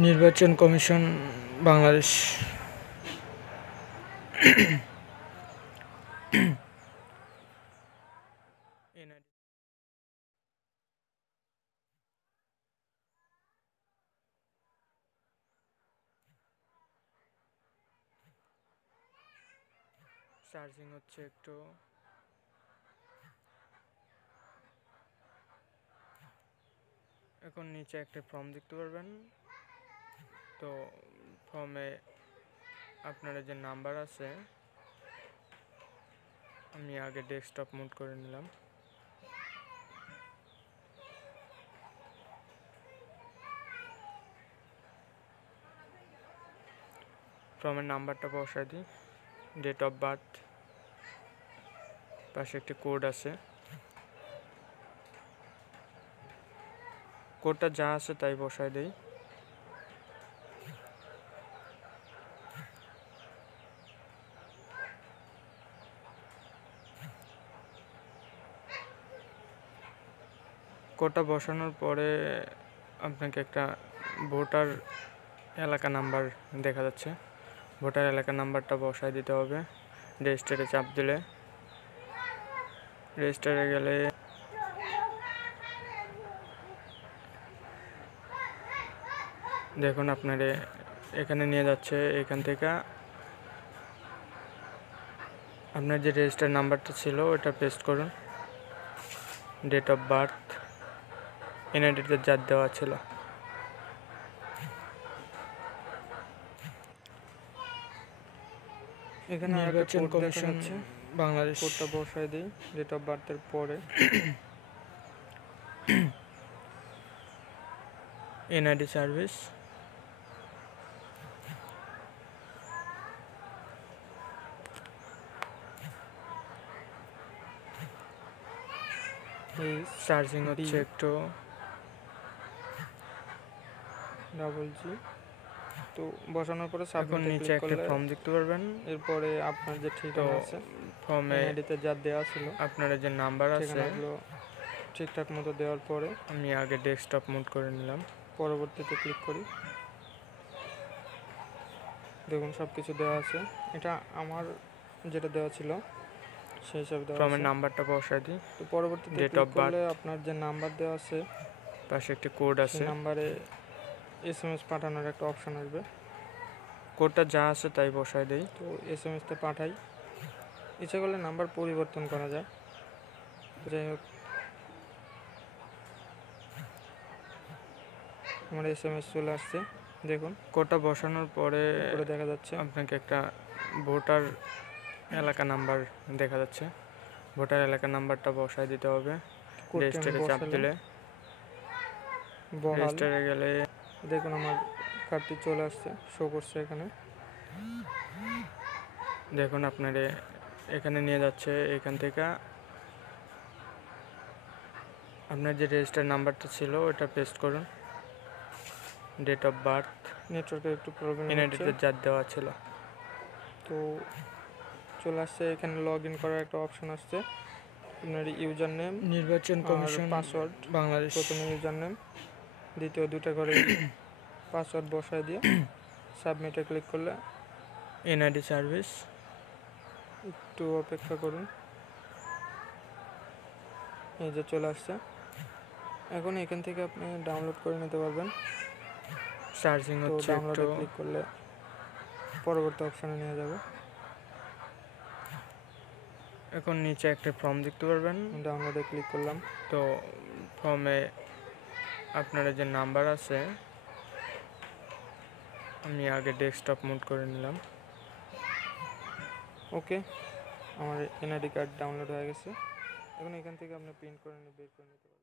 নির্বাচন commission Bangladesh. Charging হচ্ছে একটু। এখন নিচে একটা ফর্ম দেখতে পারবেন, তো ফর্মে আপনার যে নাম্বার আছে, আমি আগে ডেস্কটপ মোড করে নিলাম। ফর্মের নাম্বারটা বসাই দিই, ডেট অফ বার্থ, পাশে একটি কোড আছে, কোডটা যা আছে তাই বসাই দেই। কোডটা বসানোর পরে আপনাকে একটা ভোটার এলাকা নাম্বার দেখা যাচ্ছে, ভোটার এলাকা নাম্বারটা বসায় দিতে হবে। রেজিস্টারে চাপ দিলে, রেজিস্টারে গেলে দেখুন আপনার এখানে নিয়ে যাচ্ছে। এখান থেকে আপনার যে রেজিস্টার নাম্বারটা ছিল ওটা পেস্ট করুন, ডেট অফ বার্থ, এনআইডিতে যা দেওয়া ছিল। এখানে নির্বাচন কমিশন বাংলাদেশ, কোডটা বসায় দিই ডেট অফ বার্থের পরে। এনআইডি সার্ভিস, চার্জিং হচ্ছে একটু, ডাবল জি। তো বসানোর পরে সাবমিটে নিচে একটা ফর্ম দেখতে পারবেন, এরপরে আপনার যে ঠিকানা আছে ফর্মে এডিতে যা দেওয়া ছিল, আপনার যে নাম্বার আছে ঠিকঠাক মতো দেওয়ার পরে আমি আগে ডেস্কটপ মোড করে নিলাম। পরবর্তীতে ক্লিক করি, দেখুন সব কিছু দেওয়া আছে। এটা আমার যেটা দেওয়া ছিল সেই হিসাবে দেওয়া আছে। ফর্মের নাম্বারটা বসাই দিই, তো পরবর্তীতে ডেট অফ বার্থ, আপনার যে নাম্বার দেওয়া আছে পাশে একটি কোড আছে, নাম্বারে এসএমএস পাঠানোর একটা অপশন আসবে, কোডটা যা আছে তাই বসাই দেই। তো এসএমএসটা পাঠাই, ইচ্ছা করলে নাম্বার পরিবর্তন করা যায়। যাই হোক, আমার এসএমএস চলে আসছে, দেখুন কোডটা বসানোর পরে দেখা যাচ্ছে আপনাকে একটা ভোটার এলাকা নাম্বার দেখা যাচ্ছে, ভোটার এলাকা নাম্বারটা বসাই দিতে হবে। রেজিস্টারে চাপ দিলে, রেজিস্টারে গেলে দেখুন আমার কার্ডটি চলে আসছে, শো করছে এখানে। দেখুন আপনার এখানে নিয়ে যাচ্ছে। এখান থেকে আপনার যে রেজিস্টার নাম্বারটা ছিল ওটা পেস্ট করুন, ডেট অফ বার্থ, নেটওয়ার্কের একটু প্রবলেম, এনআইডিতে যা দেওয়া ছিল। তো চলে আসছে, এখানে লগ ইন করার একটা অপশন আসছে। আপনার ইউজার নেম, নির্বাচন কমিশন পাসওয়ার্ড বাংলাদেশ, প্রথমে ইউজার নেম, দ্বিতীয় দুটা করে পাসওয়ার্ড বসায় দিয়ে সাবমিটে ক্লিক করলে এনআইডি সার্ভিস। একটু অপেক্ষা করুন, এই যে চলে আসছে। এখন এখান থেকে আপনি ডাউনলোড করে নিতে পারবেন। চার্জিং হচ্ছে, ডাউনলোডে ক্লিক করলে পরবর্তী অপশনে নিয়ে যাবে। এখন নিচে একটা ফর্ম দেখতে পারবেন, ডাউনলোডে ক্লিক করলাম। তো ফর্মে আপনার যে নাম্বার আছে, আমি আগে ডেস্কটপ মোড করে নিলাম। ওকে, আমার এনআইডি কার্ড ডাউনলোড হয়ে গেছে। এখন এখান থেকে আপনি প্রিন্ট করে বের করে নিতে পারবেন।